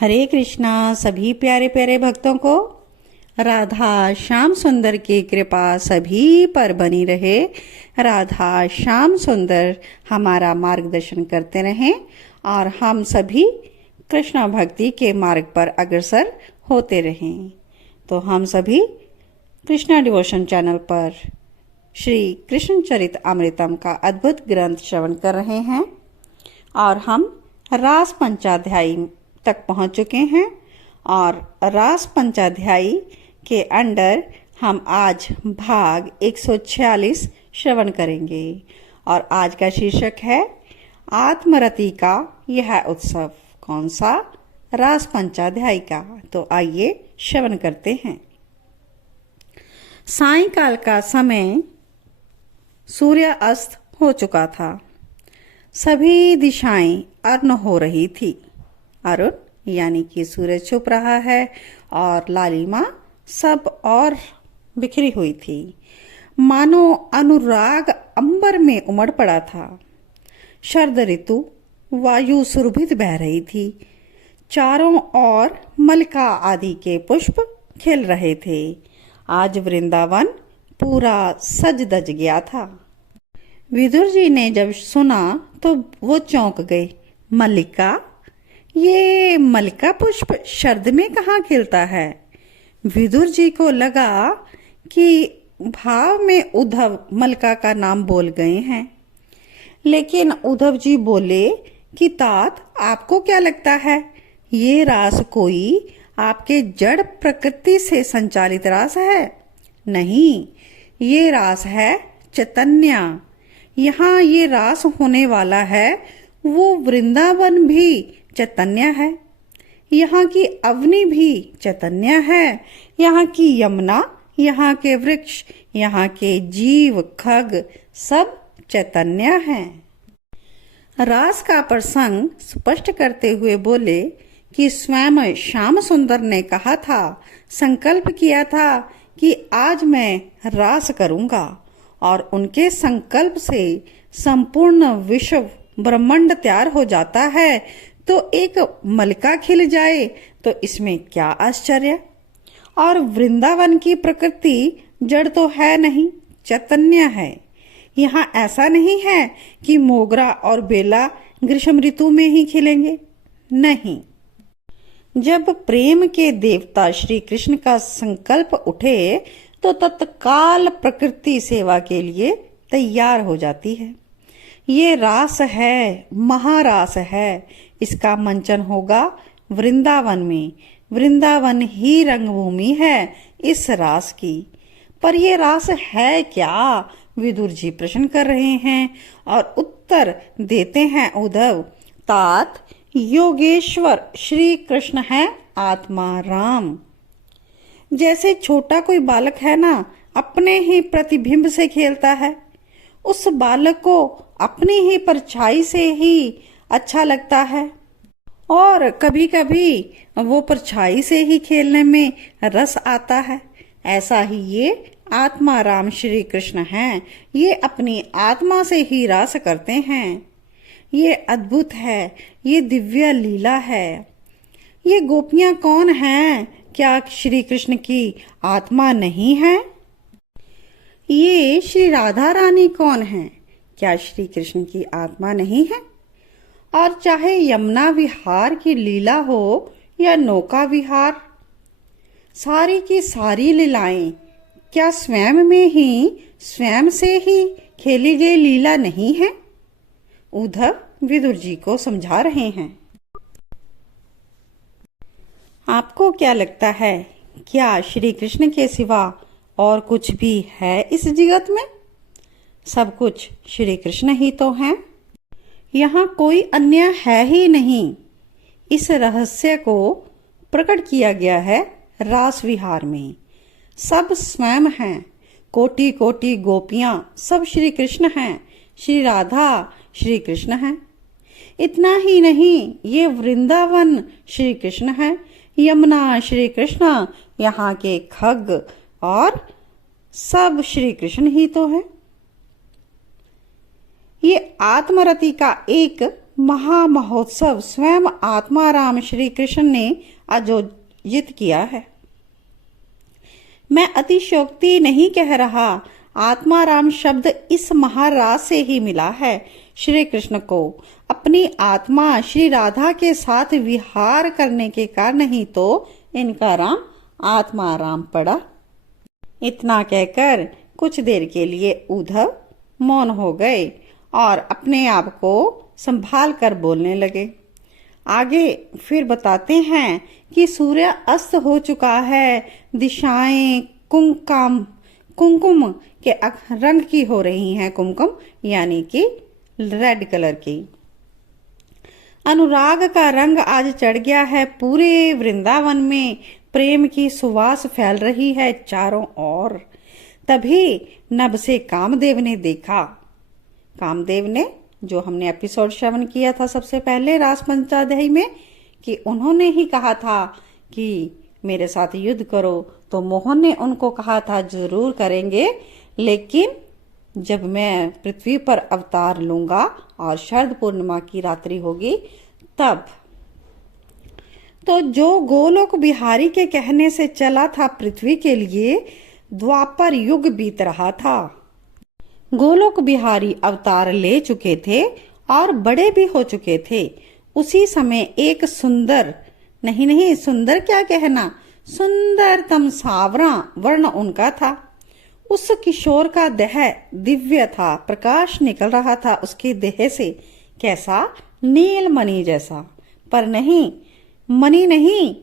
हरे कृष्णा सभी प्यारे प्यारे भक्तों को। राधा श्याम सुंदर की कृपा सभी पर बनी रहे। राधा श्याम सुंदर हमारा मार्गदर्शन करते रहें और हम सभी कृष्ण भक्ति के मार्ग पर अग्रसर होते रहें। तो हम सभी कृष्णा डिवोशन चैनल पर श्री कृष्ण चरित अमृतम का अद्भुत ग्रंथ श्रवण कर रहे हैं और हम रास पंचाध्यायी तक पहुंच चुके हैं और रास पंचाध्यायी के अंडर हम आज भाग 146 श्रवण करेंगे और आज का शीर्षक है आत्मरति का यह उत्सव। कौन सा? रास पंचाध्यायी का। तो आइए श्रवण करते हैं। सायंकाल का समय सूर्य अस्त हो चुका था। सभी दिशाएं अरुण हो रही थी। अरुण यानी कि सूरज छुप रहा है और लालिमा सब और बिखरी हुई थी, मानो अनुराग अंबर में उमड़ पड़ा था। शरद ऋतु वायु सुरभित बह रही थी। चारों ओर मल्लिका आदि के पुष्प खिल रहे थे। आज वृंदावन पूरा सज धज गया था। विदुर जी ने जब सुना तो वो चौंक गए। मल्लिका? ये मल्लिका पुष्प शरद में कहाँ खिलता है? विदुर जी को लगा कि भाव में उद्धव मल्लिका का नाम बोल गए हैं, लेकिन उद्धव जी बोले कि तात आपको क्या लगता है, ये रास कोई आपके जड़ प्रकृति से संचालित रास है? नहीं, ये रास है चैतन्य। यहाँ ये रास होने वाला है, वो वृंदावन भी चैतन्य है, यहाँ की अवनी भी चैतन्य है, यहाँ की यमुना, यहाँ के वृक्ष, यहाँ के जीव खग सब चैतन्य हैं। रास का प्रसंग स्पष्ट करते हुए बोले कि स्वयं श्याम सुंदर ने कहा था, संकल्प किया था कि आज मैं रास करूंगा और उनके संकल्प से संपूर्ण विश्व ब्रह्मांड तैयार हो जाता है। तो एक मल्लिका खिल जाए तो इसमें क्या आश्चर्य। और वृंदावन की प्रकृति जड़ तो है नहीं, चैतन्य है। यहाँ ऐसा नहीं है कि मोगरा और बेला ग्रीष्म ऋतु में ही खिलेंगे। नहीं, जब प्रेम के देवता श्री कृष्ण का संकल्प उठे तो तत्काल प्रकृति सेवा के लिए तैयार हो जाती है। ये रास है, महारास है। इसका मंचन होगा वृंदावन में। वृंदावन ही रंगभूमि है इस रास की। पर ये रास है क्या? विदुर जी प्रश्न कर रहे हैं और उत्तर देते हैं उद्धव, तात योगेश्वर श्री कृष्ण है आत्मा राम। जैसे छोटा कोई बालक है ना, अपने ही प्रतिबिंब से खेलता है, उस बालक को अपनी ही परछाई से ही अच्छा लगता है और कभी कभी वो परछाई से ही खेलने में रस आता है। ऐसा ही ये आत्मा राम श्री कृष्ण हैं। ये अपनी आत्मा से ही रास करते हैं। ये अद्भुत है, ये दिव्य लीला है। ये गोपियां कौन हैं? क्या श्री कृष्ण की आत्मा नहीं है? ये श्री राधा रानी कौन है? क्या श्री कृष्ण की आत्मा नहीं है? और चाहे यमुना विहार की लीला हो या नौका विहार, सारी की सारी लीलाएं क्या स्वयं में ही, स्वयं से ही खेली गई लीला नहीं है? उद्धव विदुर जी को समझा रहे हैं। आपको क्या लगता है, क्या श्री कृष्ण के सिवा और कुछ भी है इस जगत में? सब कुछ श्री कृष्ण ही तो हैं। यहाँ कोई अन्य है ही नहीं। इस रहस्य को प्रकट किया गया है रास विहार में। सब स्वयं हैं। कोटि कोटि गोपियां सब श्री कृष्ण हैं। श्री राधा श्री कृष्ण हैं। इतना ही नहीं, ये वृंदावन श्री कृष्ण है, यमुना श्री कृष्ण, यहाँ के खग और सब श्री कृष्ण ही तो है। ये आत्मरति का एक महामहोत्सव स्वयं आत्माराम श्री कृष्ण ने आयोजित किया है। मैं अतिशयोक्ति नहीं कह रहा, आत्माराम शब्द इस महाराज से ही मिला है। श्री कृष्ण को अपनी आत्मा श्री राधा के साथ विहार करने के कारण ही तो इनका राम आत्माराम पड़ा। इतना कहकर कुछ देर के लिए उद्धव मौन हो गए और अपने आप को संभाल कर बोलने लगे। आगे फिर बताते हैं कि सूर्य अस्त हो चुका है, दिशाएं कुमकुम के रंग की हो रही हैं, कुमकुम यानी कि रेड कलर की। अनुराग का रंग आज चढ़ गया है, पूरे वृंदावन में प्रेम की सुवास फैल रही है चारों ओर। तभी नभ से कामदेव ने देखा। कामदेव ने, जो हमने एपिसोड श्रवण किया था सबसे पहले रास पंचाध्यायी में, कि उन्होंने ही कहा था कि मेरे साथ युद्ध करो, तो मोहन ने उनको कहा था जरूर करेंगे, लेकिन जब मैं पृथ्वी पर अवतार लूंगा और शरद पूर्णिमा की रात्रि होगी तब। तो जो गोलोक बिहारी के कहने से चला था पृथ्वी के लिए, द्वापर युग बीत रहा था। गोलोक बिहारी अवतार ले चुके थे और बड़े भी हो चुके थे। उसी समय एक सुंदर, नहीं सुंदर क्या कहना, सुंदरतम सावरा वर्ण उनका था। उस किशोर का देह दिव्य था, प्रकाश निकल रहा था उसके देह से, कैसा, नील मणि जैसा। पर नहीं,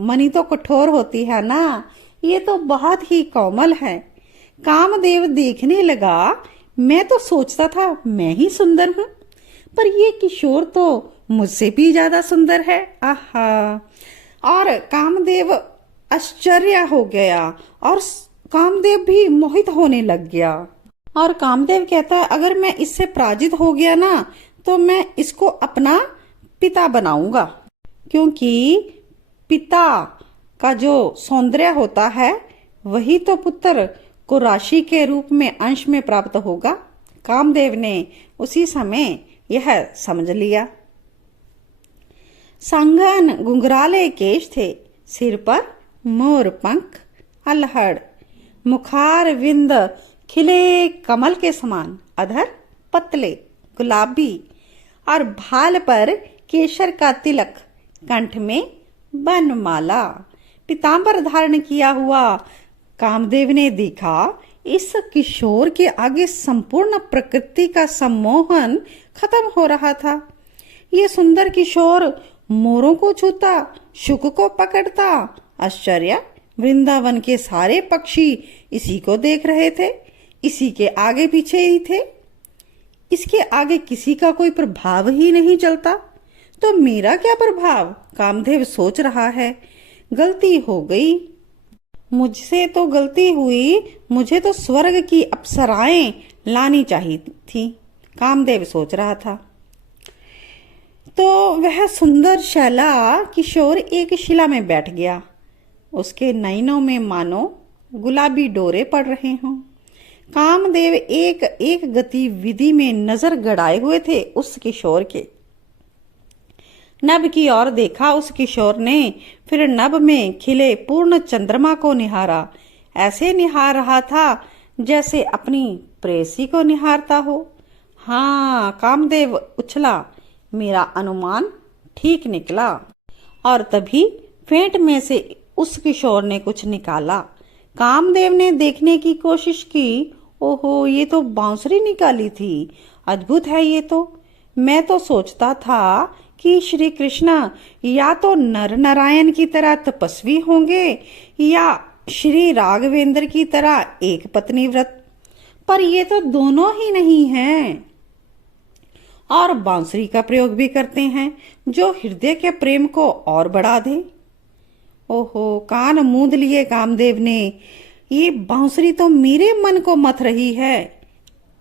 मणि तो कठोर होती है ना, ये तो बहुत ही कोमल है। कामदेव देखने लगा, मैं तो सोचता था मैं ही सुंदर हूं, पर ये किशोर तो मुझसे भी ज्यादा सुंदर है। आहा! और कामदेव आश्चर्य हो गया और कामदेव भी मोहित होने लग गया। और कामदेव कहता है, अगर मैं इससे पराजित हो गया ना, तो मैं इसको अपना पिता बनाऊंगा, क्योंकि पिता का जो सौंदर्य होता है वही तो पुत्र को राशि के रूप में अंश में प्राप्त होगा। कामदेव ने उसी समय यह समझ लिया। संघन घुंघराले केश थे, सिर पर मोर पंख, अल्हड़ मुखार विंद खिले कमल के समान, अधर पतले गुलाबी और भाल पर केसर का तिलक, कंठ में बनमाला, पीतांबर धारण किया हुआ। कामदेव ने देखा इस किशोर के आगे संपूर्ण प्रकृति का सम्मोहन खत्म हो रहा था। ये सुंदर किशोर मोरों को छूता, शुक को पकड़ता। आश्चर्य, वृंदावन के सारे पक्षी इसी को देख रहे थे, इसी के आगे पीछे ही थे। इसके आगे किसी का कोई प्रभाव ही नहीं चलता, तो मेरा क्या प्रभाव? कामदेव सोच रहा है। गलती हो गई, मुझसे तो गलती हुई, मुझे तो स्वर्ग की अप्सराएं लानी चाहिए थी, कामदेव सोच रहा था। तो वह सुंदर शैला किशोर एक शिला में बैठ गया। उसके नयनों में मानो गुलाबी डोरे पड़ रहे हों। कामदेव एक एक गतिविधि में नजर गड़ाए हुए थे उस किशोर के। नभ की ओर देखा उस किशोर ने, फिर नभ में खिले पूर्ण चंद्रमा को निहारा। ऐसे निहार रहा था जैसे अपनी प्रेयसी को निहारता हो। हाँ, कामदेव उछला, मेरा अनुमान ठीक निकला। और तभी फेंट में से उस किशोर ने कुछ निकाला। कामदेव ने देखने की कोशिश की। ओहो, ये तो बांसुरी निकाली थी। अद्भुत है ये तो। मैं तो सोचता था कि श्री कृष्ण या तो नर नारायण की तरह तपस्वी होंगे या श्री राघवेंद्र की तरह एक पत्नी व्रत, पर ये तो दोनों ही नहीं हैं। और बांसुरी का प्रयोग भी करते हैं जो हृदय के प्रेम को और बढ़ा दे। ओहो, कान मूंद लिए कामदेव ने। ये बांसुरी तो मेरे मन को मथ रही है।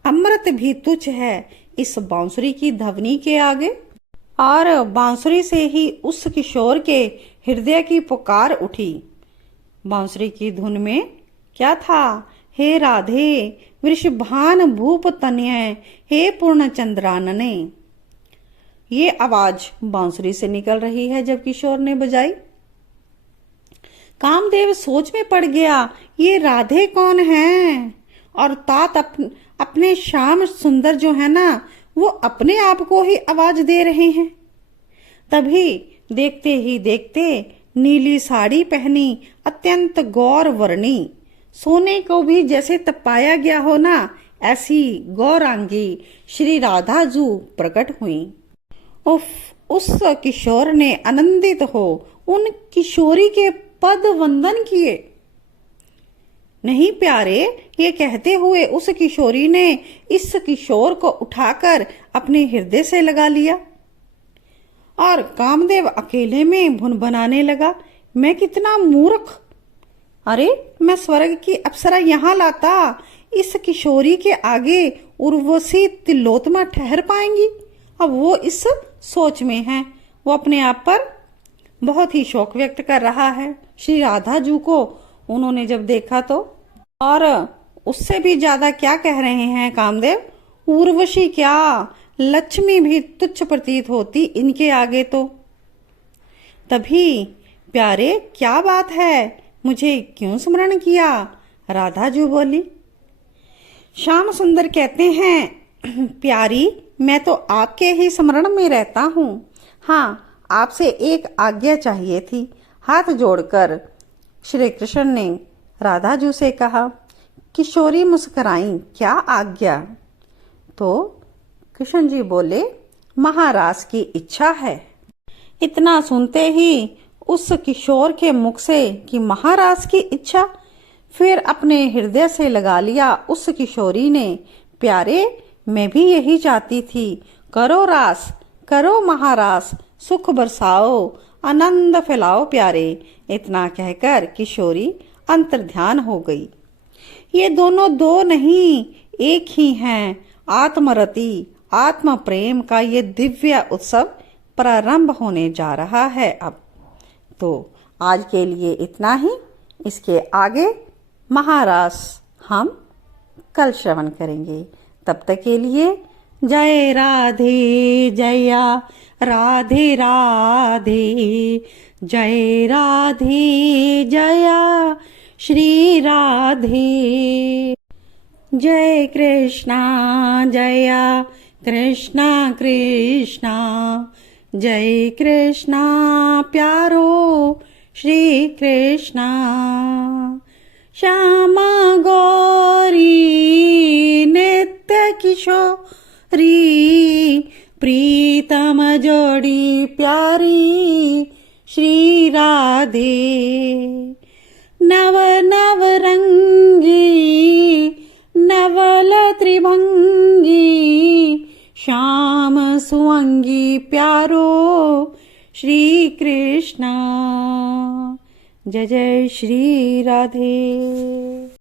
अमृत भी तुच्छ है इस बांसुरी की ध्वनि के आगे। और बांसुरी से ही उस किशोर के हृदय की पुकार उठी। बांसुरी की धुन में क्या था? हे राधे वृषभान भूप तनय, हे पूर्ण चंद्रानने। ये आवाज बांसुरी से निकल रही है जब किशोर ने बजाई। कामदेव सोच में पड़ गया, ये राधे कौन है? और तात अपने श्याम सुंदर जो है ना, वो अपने आप को ही आवाज दे रहे हैं। तभी देखते ही देखते नीली साड़ी पहनी, अत्यंत गौर वर्णी, सोने को भी जैसे तपाया गया हो ना, ऐसी गौरांगी श्री राधा जू प्रकट हुई। उफ! उस किशोर ने आनंदित हो उन किशोरी के पद वंदन किए। नहीं प्यारे, ये कहते हुए उस किशोरी ने इस किशोर को उठाकर अपने हृदय से लगा लिया। और कामदेव अकेले में भुन बनाने लगा, मैं कितना मूर्ख! अरे, मैं स्वर्ग की अप्सरा यहाँ लाता, इस किशोरी के आगे उर्वशी तिलोत्तमा ठहर पाएंगी। अब वो इस सोच में है, वो अपने आप पर बहुत ही शौक व्यक्त कर रहा है। श्री राधा जू को उन्होंने जब देखा तो, और उससे भी ज्यादा क्या कह रहे हैं कामदेव, उर्वशी क्या, लक्ष्मी भी तुच्छ प्रतीत होती इनके आगे तो। तभी प्यारे क्या बात है, मुझे क्यों स्मरण किया? राधा जू बोली। श्याम सुंदर कहते हैं, प्यारी मैं तो आपके ही स्मरण में रहता हूँ। हाँ, आपसे एक आज्ञा चाहिए थी। हाथ जोड़कर श्री कृष्ण ने राधा जू से कहा। किशोरी मुस्कुराई, क्या आज्ञा? तो कृष्ण जी बोले, महाराज की इच्छा है। इतना सुनते ही उस किशोर के मुख से कि महाराज की इच्छा, फिर अपने हृदय से लगा लिया उस किशोरी ने, प्यारे मैं भी यही चाहती थी, करो रास, करो महारास, सुख बरसाओ, आनंद फैलाओ प्यारे। इतना कहकर किशोरी अंतर्ध्यान हो गई। ये दोनों दो नहीं, एक ही हैं। आत्मरति, आत्म प्रेम का ये दिव्य उत्सव प्रारंभ होने जा रहा है अब। तो आज के लिए इतना ही, इसके आगे महारास हम कल श्रवण करेंगे। तब तक के लिए जय राधे जया राधे राधे, जय राधे जया श्री राधे। जय कृष्णा जया कृष्णा कृष्णा, जय कृष्णा प्यारो श्री कृष्णा। श्यामा गौरी नित्य किशोरी, प्रीतम जोड़ी प्यारी श्री राधे। नव नव रंगी नवल त्रिभंगी, श्याम सुअंगी प्यारो श्री कृष्णा। जय जय श्री राधे।